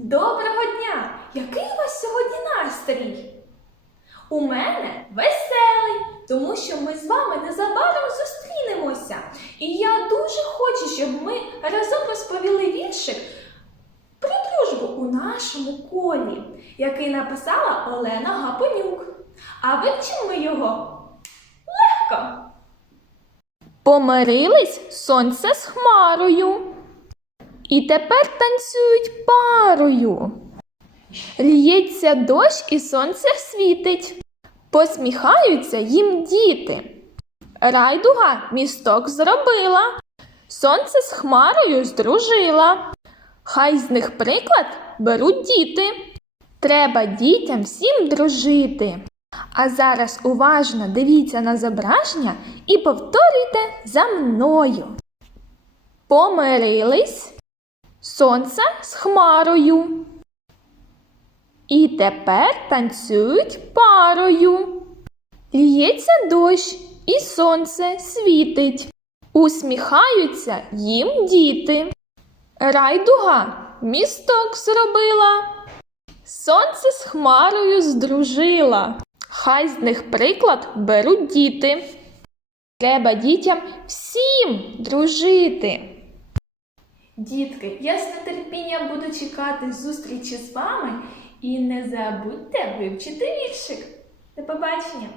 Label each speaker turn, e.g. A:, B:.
A: Доброго дня! Який у вас сьогодні настрій? У мене веселий, тому що ми з вами незабаром зустрінемося. І я дуже хочу, щоб ми разом розповіли віршик про дружбу у нашому колі, який написала Олена Гапонюк. А вивчимо його легко. Помирились сонце з хмарою. І тепер танцюють парою. Л'ється дощ і сонце світить. Посміхаються їм діти. Райдуга місток зробила. Сонце з хмарою здружила. Хай з них приклад беруть діти. Треба дітям всім дружити. А зараз уважно дивіться на зображення і повторюйте за мною. Помирились сонце з хмарою. І тепер танцюють парою. Л'ється дощ, і сонце світить. Усміхаються їм діти. Райдуга місток зробила. Сонце з хмарою здружила. Хай з них приклад беруть діти. Треба дітям всім дружити. Дітки, я з нетерпінням буду чекати зустрічі з вами і не забудьте вивчити віршик. До побачення!